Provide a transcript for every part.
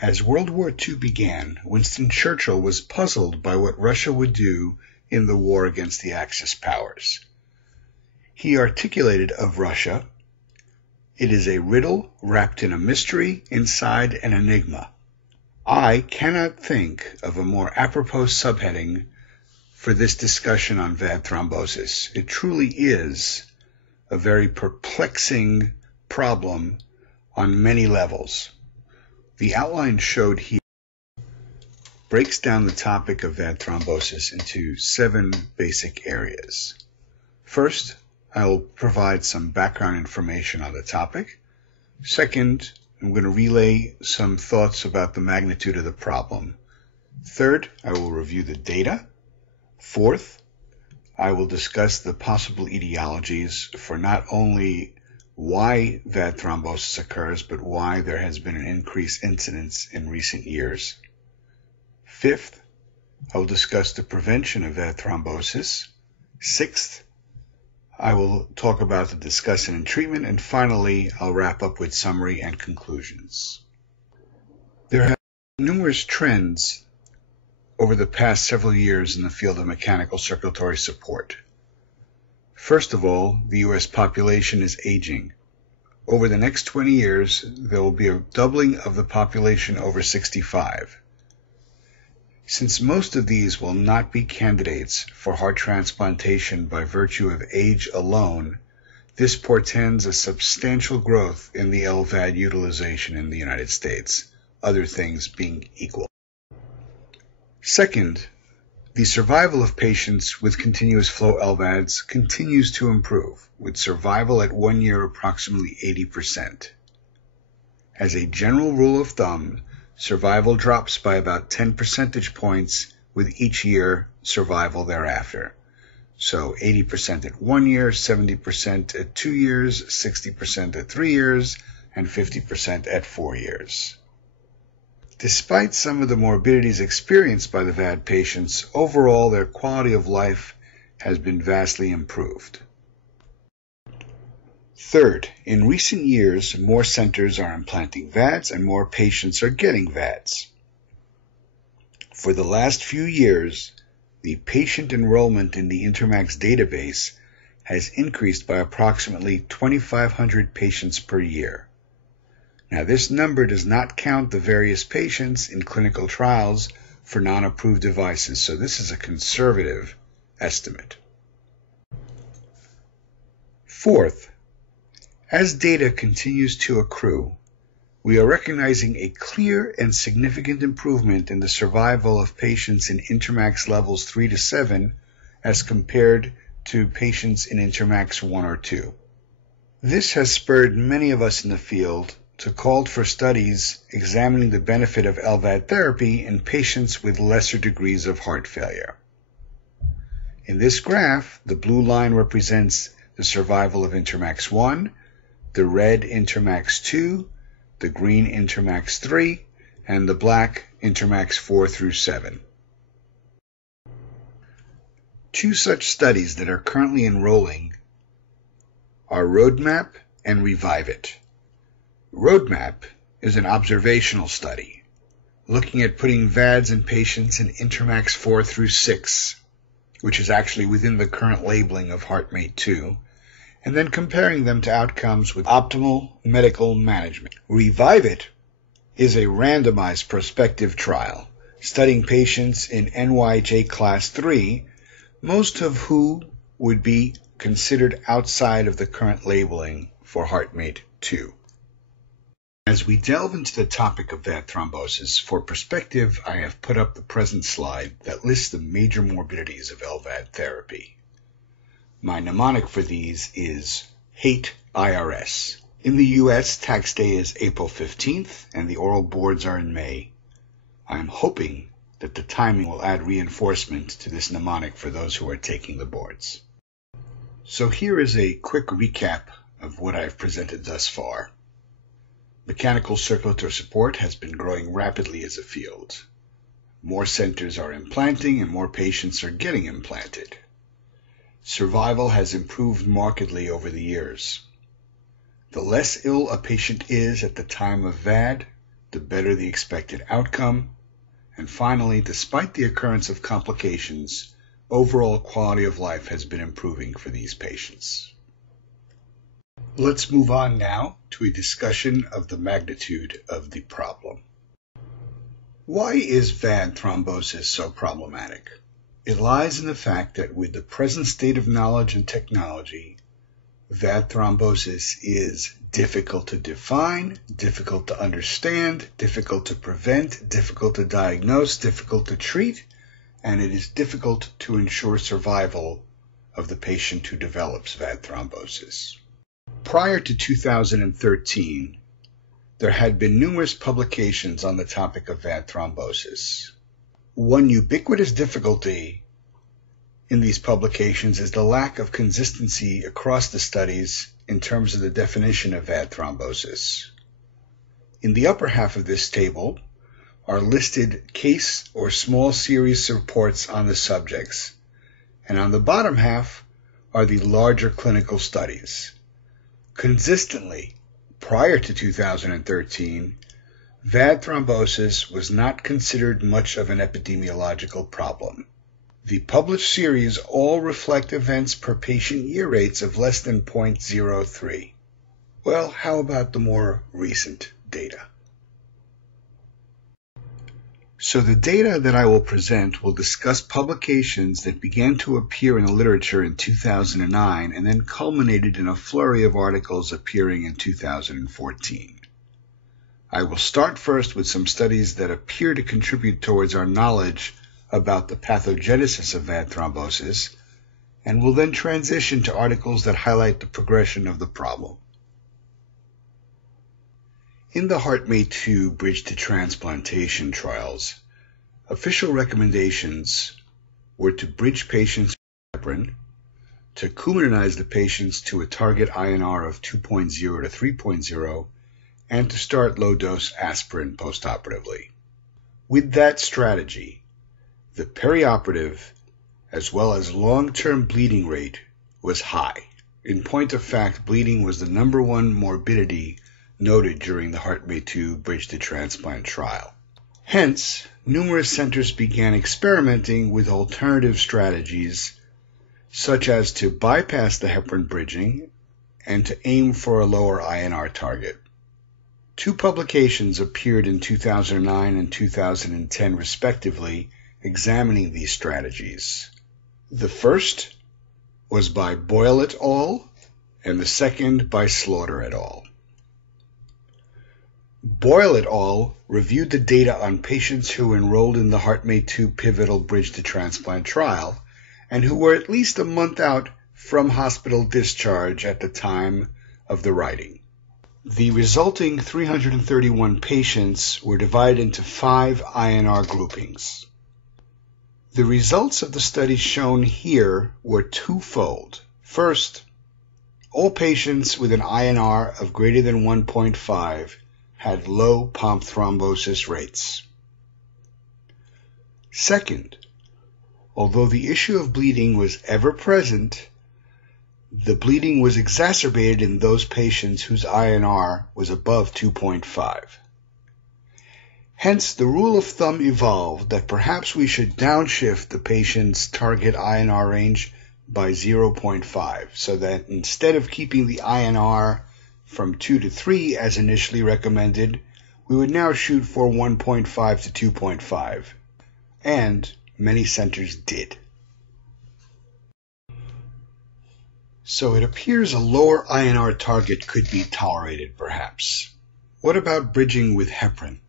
As World War II began, Winston Churchill was puzzled by what Russia would do in the war against the Axis powers. He articulated of Russia, "It is a riddle wrapped in a mystery inside an enigma." I cannot think of a more apropos subheading for this discussion on VAD thrombosis. It truly is a very perplexing problem on many levels. The outline showed here breaks down the topic of VAD thrombosis into 7 basic areas. First, I will provide some background information on the topic. Second, I'm going to relay some thoughts about the magnitude of the problem. Third, I will review the data. Fourth, I will discuss the possible etiologies for not only why VAD thrombosis occurs, but why there has been an increased incidence in recent years. Fifth, I will discuss the prevention of VAD thrombosis. Sixth, I will talk about the discussion and treatment, and finally, I'll wrap up with summary and conclusions. There have been numerous trends over the past several years in the field of mechanical circulatory support. First of all, the U.S. population is aging. Over the next 20 years, there will be a doubling of the population over 65. Since most of these will not be candidates for heart transplantation by virtue of age alone, this portends a substantial growth in the LVAD utilization in the United States, other things being equal. Second, the survival of patients with continuous flow LVADs continues to improve, with survival at 1 year approximately 80%. As a general rule of thumb, survival drops by about 10 percentage points with each year survival thereafter. So 80% at 1 year, 70% at 2 years, 60% at 3 years, and 50% at 4 years. Despite some of the morbidities experienced by the VAD patients, overall their quality of life has been vastly improved. Third, in recent years, more centers are implanting VADs and more patients are getting VADs. For the last few years, the patient enrollment in the INTERMACS database has increased by approximately 2,500 patients per year. Now, this number does not count the various patients in clinical trials for non-approved devices, so this is a conservative estimate. Fourth, as data continues to accrue, we are recognizing a clear and significant improvement in the survival of patients in INTERMACS levels 3 to 7 as compared to patients in INTERMACS 1 or 2. This has spurred many of us in the field to call for studies examining the benefit of LVAD therapy in patients with lesser degrees of heart failure. In this graph, the blue line represents the survival of INTERMACS 1, the red INTERMACS 2, the green INTERMACS 3, and the black INTERMACS 4 through 7. Two such studies that are currently enrolling are ROADMAP and REVIVE IT. ROADMAP is an observational study looking at putting VADs in patients in INTERMACS 4 through 6, which is actually within the current labeling of HeartMate II, and then comparing them to outcomes with optimal medical management. REVIVE IT is a randomized prospective trial studying patients in NYJ Class 3, most of who would be considered outside of the current labeling for HeartMate II. As we delve into the topic of VAD thrombosis, for perspective, I have put up the present slide that lists the major morbidities of LVAD therapy. My mnemonic for these is HATE IRS. In the U.S., tax day is April 15th, and the oral boards are in May. I am hoping that the timing will add reinforcement to this mnemonic for those who are taking the boards. So here is a quick recap of what I've presented thus far. Mechanical circulatory support has been growing rapidly as a field. More centers are implanting and more patients are getting implanted. Survival has improved markedly over the years. The less ill a patient is at the time of VAD, the better the expected outcome. And finally, despite the occurrence of complications, overall quality of life has been improving for these patients. Let's move on now to a discussion of the magnitude of the problem. Why is VAD thrombosis so problematic? It lies in the fact that with the present state of knowledge and technology, VAD thrombosis is difficult to define, difficult to understand, difficult to prevent, difficult to diagnose, difficult to treat, and it is difficult to ensure survival of the patient who develops VAD thrombosis. Prior to 2013, there had been numerous publications on the topic of VAD thrombosis. One ubiquitous difficulty in these publications is the lack of consistency across the studies in terms of the definition of VAD thrombosis. In the upper half of this table are listed case or small series reports on the subjects, and on the bottom half are the larger clinical studies. Consistently, prior to 2013, VAD thrombosis was not considered much of an epidemiological problem. The published series all reflect events per patient year rates of less than 0.03. Well, how about the more recent data? So the data that I will present will discuss publications that began to appear in the literature in 2009 and then culminated in a flurry of articles appearing in 2014. I will start first with some studies that appear to contribute towards our knowledge about the pathogenesis of VAD thrombosis, and will then transition to articles that highlight the progression of the problem. In the HeartMate II bridge to transplantation trials, official recommendations were to bridge patients with heparin, to Coumadinize the patients to a target INR of 2.0 to 3.0, and to start low-dose aspirin postoperatively. With that strategy, the perioperative as well as long-term bleeding rate was high. In point of fact, bleeding was the #1 morbidity noted during the HeartMate II bridge to transplant trial. Hence, numerous centers began experimenting with alternative strategies, such as to bypass the heparin bridging and to aim for a lower INR target. Two publications appeared in 2009 and 2010 respectively, examining these strategies. The first was by Boyle et al., and the second by Slaughter et al. Boyle et al. Reviewed the data on patients who enrolled in the HeartMate II pivotal bridge to transplant trial and who were at least a month out from hospital discharge at the time of the writing. The resulting 331 patients were divided into 5 INR groupings. The results of the study shown here were twofold. First, all patients with an INR of greater than 1.5 had low pump thrombosis rates. Second, although the issue of bleeding was ever present, the bleeding was exacerbated in those patients whose INR was above 2.5. Hence, the rule of thumb evolved that perhaps we should downshift the patient's target INR range by 0.5, so that instead of keeping the INR from 2 to 3 as initially recommended, we would now shoot for 1.5 to 2.5. And many centers did. So it appears a lower INR target could be tolerated, perhaps. What about bridging with heparin?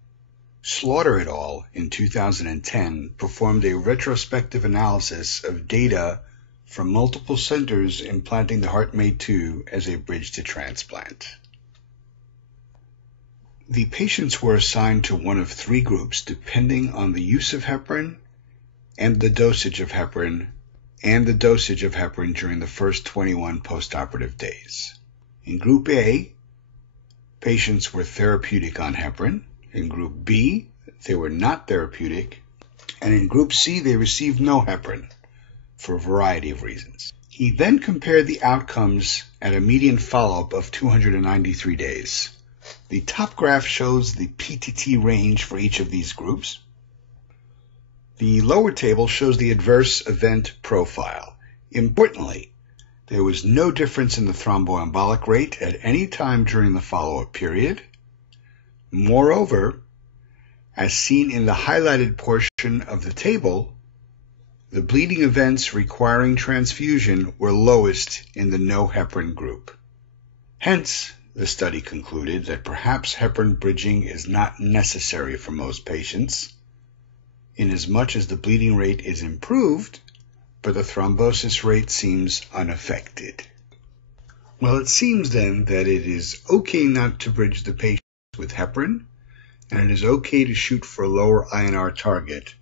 Slaughter et al. In 2010 performed a retrospective analysis of data from multiple centers implanting the HeartMate II as a bridge to transplant. The patients were assigned to one of 3 groups depending on the use of heparin and the dosage of heparin during the first 21 postoperative days. In Group A, patients were therapeutic on heparin. In Group B, they were not therapeutic. And in Group C, they received no heparin for a variety of reasons. He then compared the outcomes at a median follow-up of 293 days. The top graph shows the PTT range for each of these groups. The lower table shows the adverse event profile. Importantly, there was no difference in the thromboembolic rate at any time during the follow-up period. Moreover, as seen in the highlighted portion of the table, the bleeding events requiring transfusion were lowest in the no heparin group. Hence, the study concluded that perhaps heparin bridging is not necessary for most patients, inasmuch as the bleeding rate is improved, but the thrombosis rate seems unaffected. Well, it seems then that it is okay not to bridge the patient with heparin, and it is okay to shoot for a lower INR target,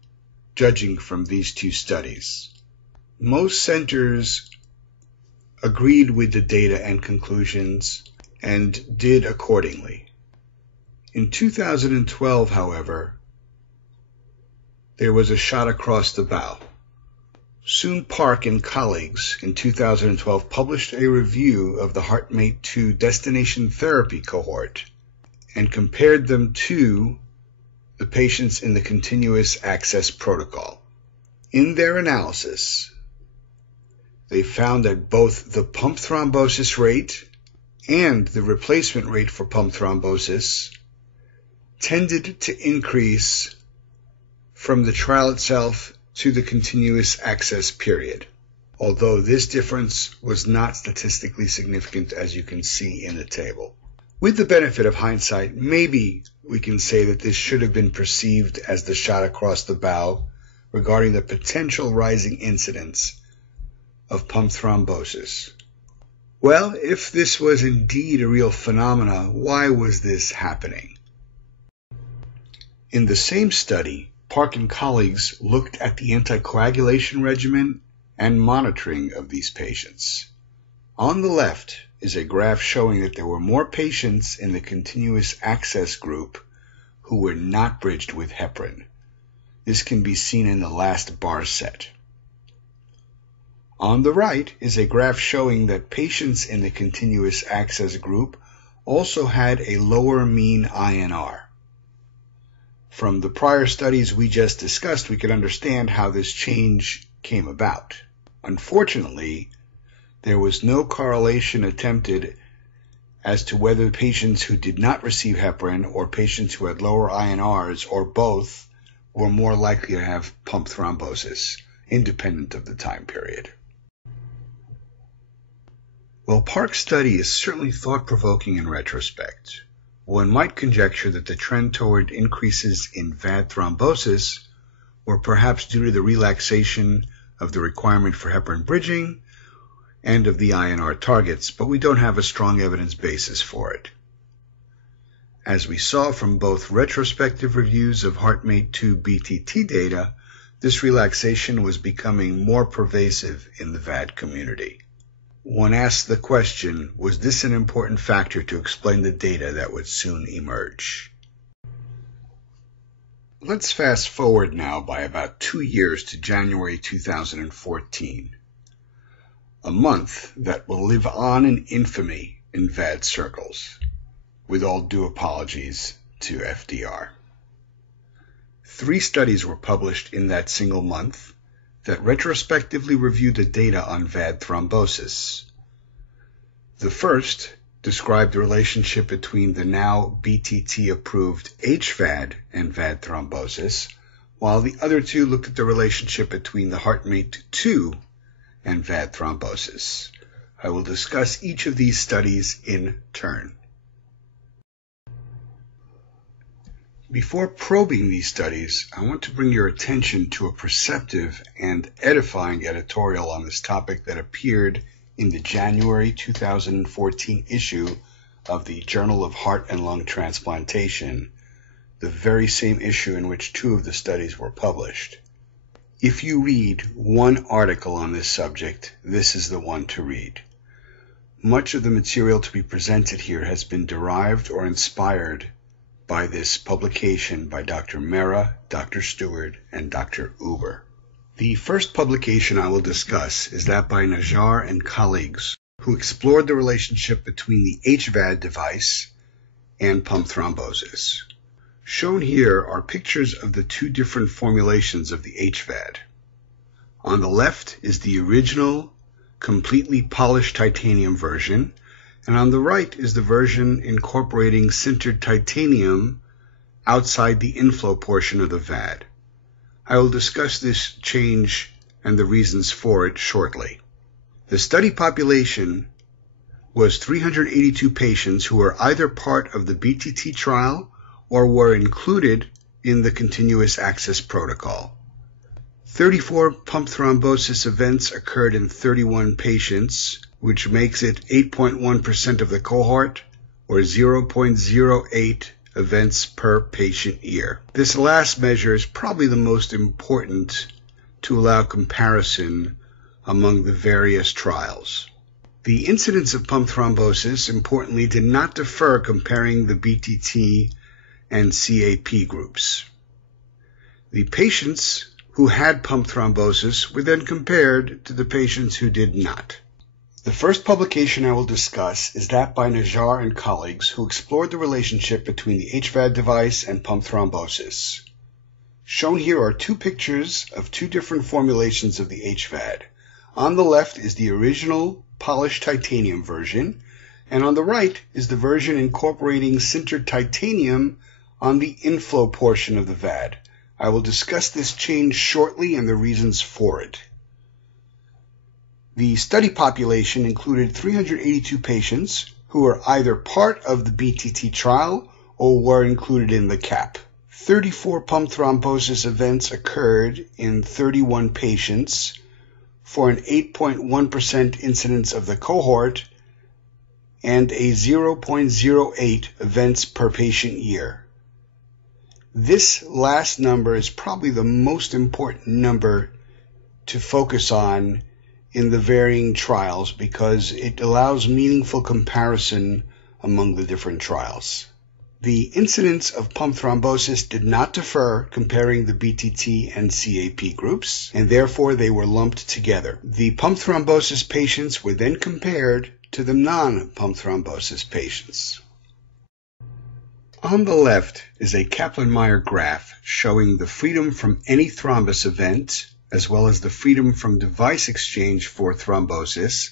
judging from these two studies. Most centers agreed with the data and conclusions and did accordingly. In 2012, however, there was a shot across the bow. Soon Park and colleagues in 2012 published a review of the HeartMate II destination therapy cohort and compared them to the patients in the continuous access protocol. In their analysis, they found that both the pump thrombosis rate and the replacement rate for pump thrombosis tended to increase from the trial itself to the continuous access period, although this difference was not statistically significant, as you can see in the table. With the benefit of hindsight, maybe we can say that this should have been perceived as the shot across the bow regarding the potential rising incidence of pump thrombosis. Well, if this was indeed a real phenomena, why was this happening? In the same study, Park and colleagues looked at the anticoagulation regimen and monitoring of these patients. On the left is a graph showing that there were more patients in the continuous access group who were not bridged with heparin. This can be seen in the last bar set. On the right is a graph showing that patients in the continuous access group also had a lower mean INR. From the prior studies we just discussed, we could understand how this change came about. Unfortunately, there was no correlation attempted as to whether patients who did not receive heparin or patients who had lower INRs or both were more likely to have pump thrombosis, independent of the time period. While Park's study is certainly thought-provoking in retrospect, one might conjecture that the trend toward increases in VAD thrombosis were perhaps due to the relaxation of the requirement for heparin bridging and of the INR targets, but we don't have a strong evidence basis for it. As we saw from both retrospective reviews of HeartMate II BTT data, this relaxation was becoming more pervasive in the VAD community. One asks the question, was this an important factor to explain the data that would soon emerge? Let's fast forward now by about 2 years to January 2014, a month that will live on in infamy in VAD circles, with all due apologies to FDR. 3 studies were published in that single month that retrospectively reviewed the data on VAD thrombosis. The first described the relationship between the now BTT-approved HVAD and VAD thrombosis, while the other 2 looked at the relationship between the HeartMate II and VAD thrombosis. I will discuss each of these studies in turn. Before probing these studies, I want to bring your attention to a perceptive and edifying editorial on this topic that appeared in the January 2014 issue of the Journal of Heart and Lung Transplantation, the very same issue in which 2 of the studies were published. If you read one article on this subject, this is the one to read. Much of the material to be presented here has been derived or inspired by this publication by Dr. Mehra, Dr. Stewart, and Dr. Uber. The first publication I will discuss is that by Najjar and colleagues, who explored the relationship between the HVAD device and pump thrombosis. Shown here are pictures of the two different formulations of the HVAD. On the left is the original, completely polished titanium version, and on the right is the version incorporating sintered titanium outside the inflow portion of the VAD. I will discuss this change and the reasons for it shortly. The study population was 382 patients who were either part of the BTT trial or were included in the continuous access protocol. 34 pump thrombosis events occurred in 31 patients, which makes it 8.1% of the cohort, or 0.08 events per patient year. This last measure is probably the most important to allow comparison among the various trials. The incidence of pump thrombosis, importantly, did not differ comparing the BTT and CAP groups. The patients who had pump thrombosis were then compared to the patients who did not. The first publication I will discuss is that by Najjar and colleagues who explored the relationship between the HVAD device and pump thrombosis. Shown here are two pictures of two different formulations of the HVAD. On the left is the original polished titanium version, and on the right is the version incorporating sintered titanium on the inflow portion of the VAD. I will discuss this change shortly and the reasons for it. The study population included 382 patients who were either part of the BTT trial or were included in the CAP. 34 pump thrombosis events occurred in 31 patients for an 8.1% incidence of the cohort and a 0.08 events per patient year. This last number is probably the most important number to focus on in the varying trials because it allows meaningful comparison among the different trials. The incidence of pump thrombosis did not differ comparing the BTT and CAP groups, and therefore they were lumped together. The pump thrombosis patients were then compared to the non-pump thrombosis patients. On the left is a Kaplan-Meier graph showing the freedom from any thrombus event as well as the freedom from device exchange for thrombosis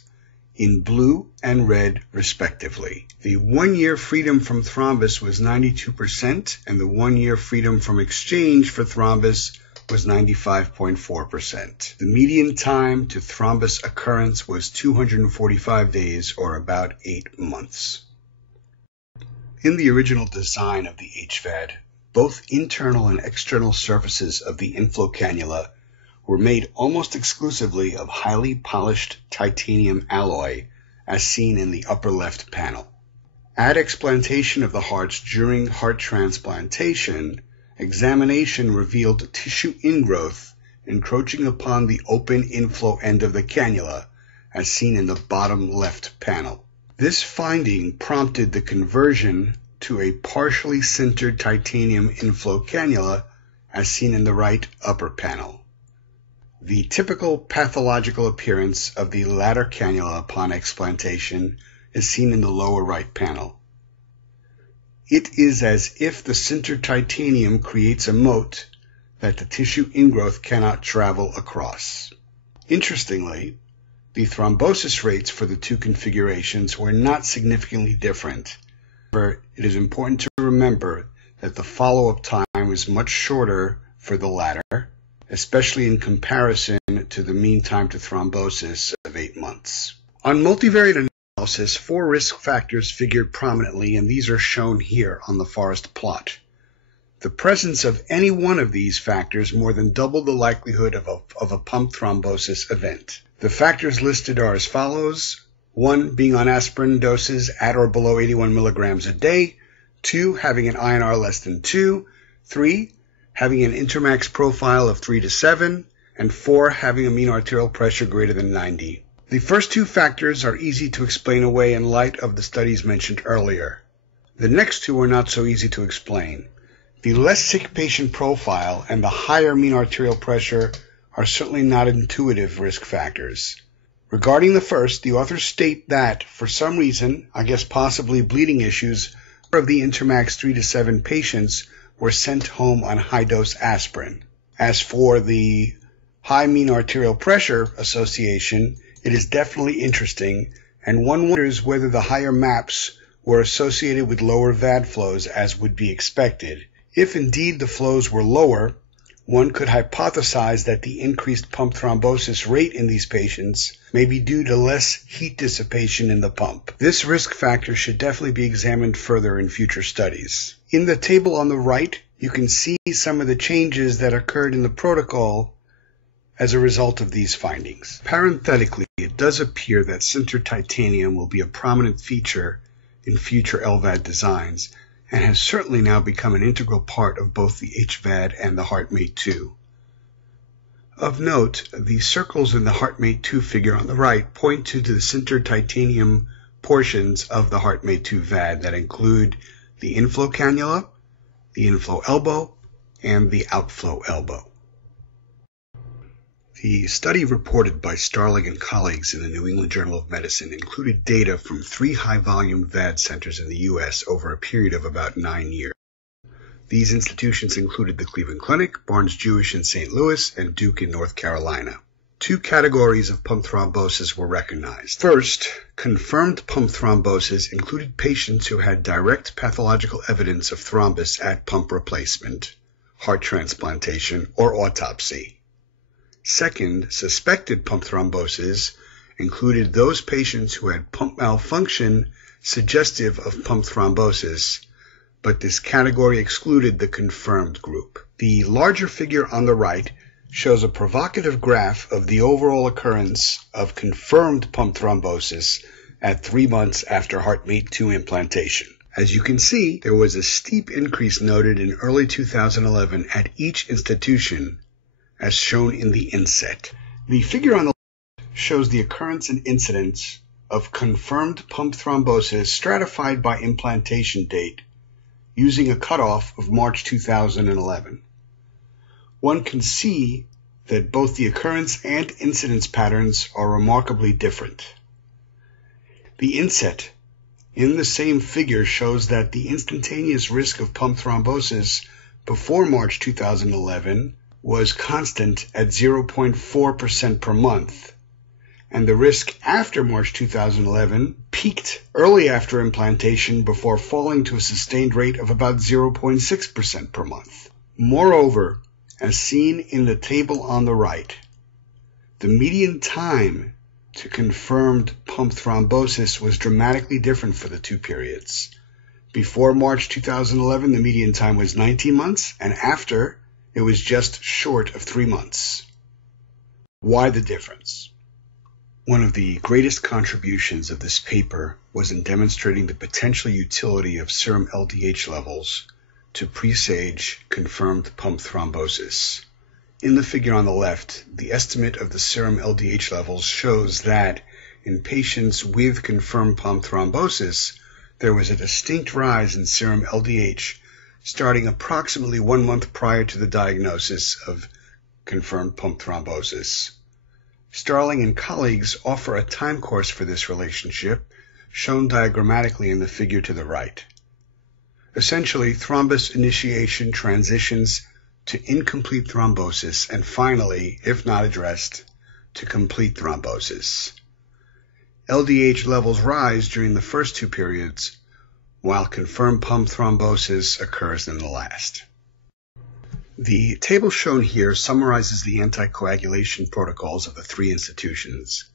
in blue and red respectively. The 1-year freedom from thrombus was 92% and the 1-year freedom from exchange for thrombus was 95.4%. The median time to thrombus occurrence was 245 days or about 8 months. In the original design of the HVAD, both internal and external surfaces of the inflow cannula were made almost exclusively of highly polished titanium alloy, as seen in the upper left panel. At explantation of the hearts during heart transplantation, examination revealed tissue ingrowth encroaching upon the open inflow end of the cannula, as seen in the bottom left panel. This finding prompted the conversion to a partially sintered titanium inflow cannula, as seen in the right upper panel. The typical pathological appearance of the latter cannula upon explantation is seen in the lower right panel. It is as if the sintered titanium creates a moat that the tissue ingrowth cannot travel across. Interestingly, the thrombosis rates for the two configurations were not significantly different. However, it is important to remember that the follow-up time was much shorter for the latter, especially in comparison to the mean time to thrombosis of 8 months. On multivariate analysis, 4 risk factors figured prominently, and these are shown here on the forest plot. The presence of any one of these factors more than doubled the likelihood of a pump thrombosis event. The factors listed are as follows: 1, being on aspirin doses at or below 81 milligrams a day, 2, having an INR less than 2, 3, having an INTERMACS profile of 3 to 7, and 4, having a mean arterial pressure greater than 90. The first 2 factors are easy to explain away in light of the studies mentioned earlier. The next 2 are not so easy to explain. The less sick patient profile and the higher mean arterial pressure are certainly not intuitive risk factors. Regarding the first, the authors state that, for some reason, I guess possibly bleeding issues, of the INTERMACS 3 to 7 patients were sent home on high-dose aspirin. As for the high mean arterial pressure association, it is definitely interesting, and one wonders whether the higher MAPs were associated with lower VAD flows as would be expected. If indeed the flows were lower, one could hypothesize that the increased pump thrombosis rate in these patients may be due to less heat dissipation in the pump. This risk factor should definitely be examined further in future studies. In the table on the right, you can see some of the changes that occurred in the protocol as a result of these findings. Parenthetically, it does appear that sintered titanium will be a prominent feature in future LVAD designs, and has certainly now become an integral part of both the HVAD and the HeartMate II. Of note, the circles in the HeartMate II figure on the right point to the sintered titanium portions of the HeartMate II VAD that include the inflow cannula, the inflow elbow, and the outflow elbow. The study reported by Starling and colleagues in the New England Journal of Medicine included data from 3 high-volume VAD centers in the U.S. over a period of about 9 years. These institutions included the Cleveland Clinic, Barnes-Jewish in St. Louis, and Duke in North Carolina. 2 categories of pump thrombosis were recognized. First, confirmed pump thrombosis included patients who had direct pathological evidence of thrombus at pump replacement, heart transplantation, or autopsy. Second, suspected pump thrombosis included those patients who had pump malfunction suggestive of pump thrombosis, but this category excluded the confirmed group. The larger figure on the right shows a provocative graph of the overall occurrence of confirmed pump thrombosis at 3 months after HeartMate II implantation. As you can see, there was a steep increase noted in early 2011 at each institution, as shown in the inset. The figure on the left shows the occurrence and incidence of confirmed pump thrombosis stratified by implantation date using a cutoff of March 2011. One can see that both the occurrence and incidence patterns are remarkably different. The inset in the same figure shows that the instantaneous risk of pump thrombosis before March 2011 was constant at 0.4% per month, and the risk after March 2011 peaked early after implantation before falling to a sustained rate of about 0.6% per month. Moreover, as seen in the table on the right, the median time to confirmed pump thrombosis was dramatically different for the 2 periods. Before March 2011, the median time was 19 months, and after, it was just short of 3 months. Why the difference? One of the greatest contributions of this paper was in demonstrating the potential utility of serum LDH levels to presage confirmed pump thrombosis. In the figure on the left, the estimate of the serum LDH levels shows that in patients with confirmed pump thrombosis, there was a distinct rise in serum LDH starting approximately 1 month prior to the diagnosis of confirmed pump thrombosis. Starling and colleagues offer a time course for this relationship, shown diagrammatically in the figure to the right. Essentially, thrombus initiation transitions to incomplete thrombosis, and finally, if not addressed, to complete thrombosis. LDH levels rise during the first 2 periods, while confirmed pump thrombosis occurs in the last. The table shown here summarizes the anticoagulation protocols of the 3 institutions.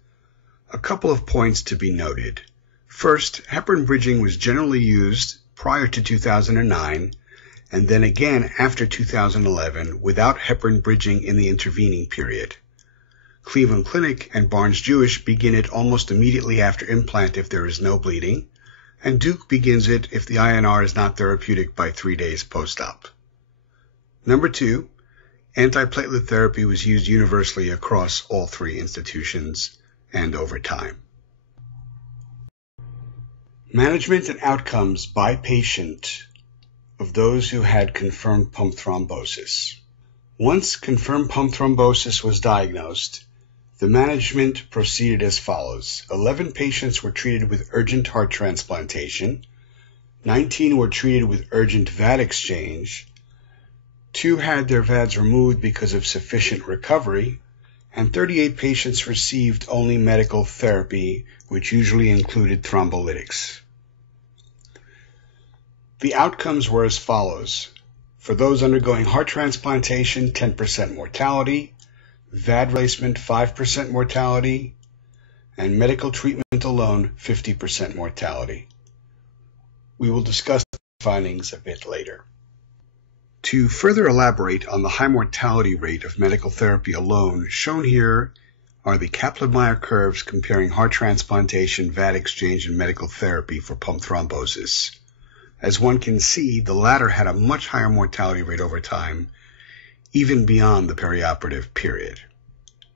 A couple of points to be noted. First, heparin bridging was generally used prior to 2009, and then again after 2011 without heparin bridging in the intervening period. Cleveland Clinic and Barnes-Jewish begin it almost immediately after implant if there is no bleeding, and Duke begins it if the INR is not therapeutic by 3 days post-op. Number 2, antiplatelet therapy was used universally across all 3 institutions and over time. Management and outcomes by patient of those who had confirmed pump thrombosis. Once confirmed pump thrombosis was diagnosed, the management proceeded as follows. 11 patients were treated with urgent heart transplantation, 19 were treated with urgent VAD exchange, 2 had their VADs removed because of sufficient recovery, and 38 patients received only medical therapy, which usually included thrombolytics. The outcomes were as follows. For those undergoing heart transplantation, 10% mortality, VAD replacement 5% mortality, and medical treatment alone 50% mortality. We will discuss the findings a bit later. To further elaborate on the high mortality rate of medical therapy alone, shown here are the Kaplan-Meier curves comparing heart transplantation, VAD exchange, and medical therapy for pump thrombosis. As one can see, the latter had a much higher mortality rate over time, even beyond the perioperative period.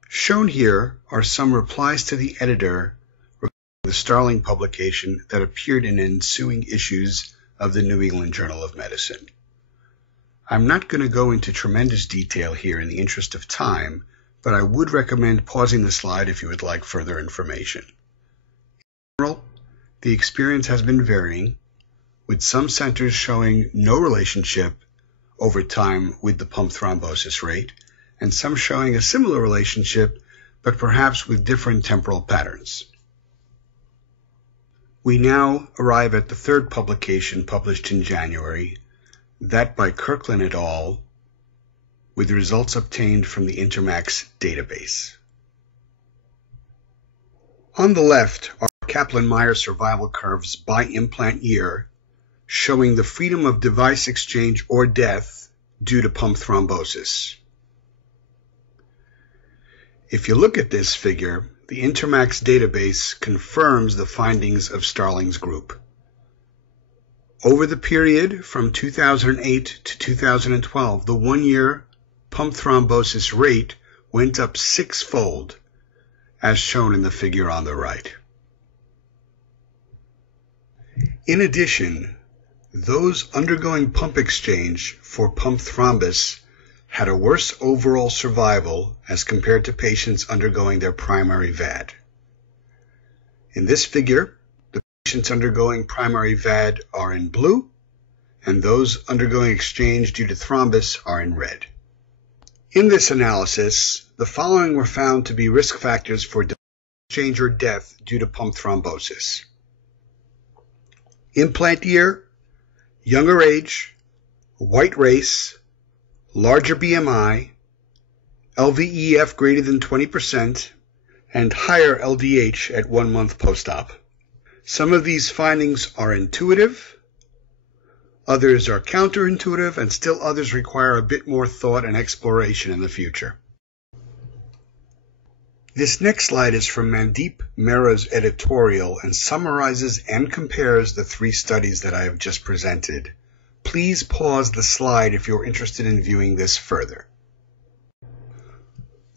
Shown here are some replies to the editor regarding the Starling publication that appeared in ensuing issues of the New England Journal of Medicine. I'm not going to go into tremendous detail here in the interest of time, but I would recommend pausing the slide if you would like further information. In general, the experience has been varying, with some centers showing no relationship over time with the pump thrombosis rate, and some showing a similar relationship, but perhaps with different temporal patterns. We now arrive at the third publication published in January, that by Kirkland et al., with results obtained from the INTERMACS database. On the left are Kaplan-Meier survival curves by implant year, showing the freedom of device exchange or death due to pump thrombosis. If you look at this figure, the INTERMACS database confirms the findings of Starling's group. Over the period from 2008 to 2012, the one-year pump thrombosis rate went up 6-fold, as shown in the figure on the right. In addition, those undergoing pump exchange for pump thrombus had a worse overall survival as compared to patients undergoing their primary VAD. In this figure, the patients undergoing primary VAD are in blue, and those undergoing exchange due to thrombus are in red. In this analysis, the following were found to be risk factors for device exchange or death due to pump thrombosis: implant year, younger age, white race, larger BMI, LVEF greater than 20%, and higher LDH at 1 month post-op. Some of these findings are intuitive, others are counterintuitive, and still others require a bit more thought and exploration in the future. This next slide is from Mandeep Mehra's editorial and summarizes and compares the 3 studies that I have just presented. Please pause the slide if you're interested in viewing this further.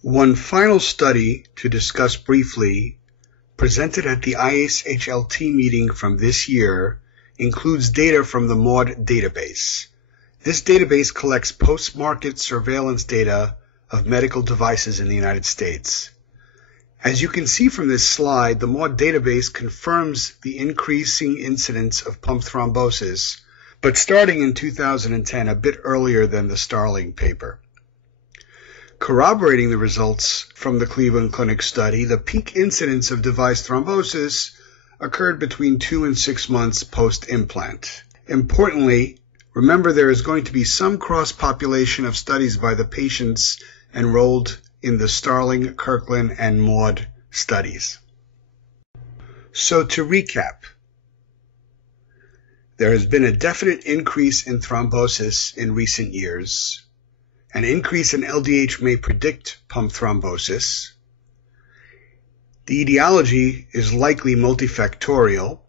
One final study to discuss briefly, presented at the IHLT meeting from this year, includes data from the MAUDE database. This database collects post-market surveillance data of medical devices in the United States. As you can see from this slide, the MAUDE database confirms the increasing incidence of pump thrombosis, but starting in 2010, a bit earlier than the Starling paper. Corroborating the results from the Cleveland Clinic study, the peak incidence of device thrombosis occurred between 2 and 6 months post-implant. Importantly, remember there is going to be some cross-population of studies by the patients enrolled in the Starling, Kirkland, and MAUDE studies. So to recap, there has been a definite increase in thrombosis in recent years. An increase in LDH may predict pump thrombosis. The etiology is likely multifactorial.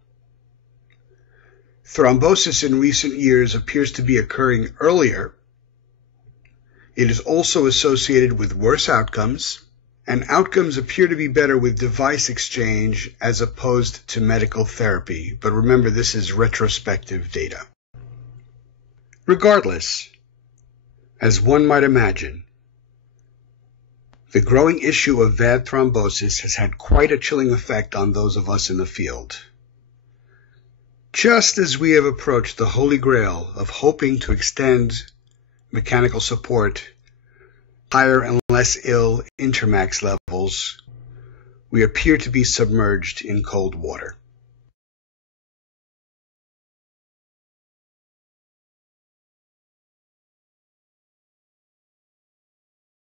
Thrombosis in recent years appears to be occurring earlier. It is also associated with worse outcomes, and outcomes appear to be better with device exchange as opposed to medical therapy. But remember, this is retrospective data. Regardless, as one might imagine, the growing issue of VAD thrombosis has had quite a chilling effect on those of us in the field. Just as we have approached the holy grail of hoping to extend mechanical support higher and less ill INTERMACS levels, we appear to be submerged in cold water.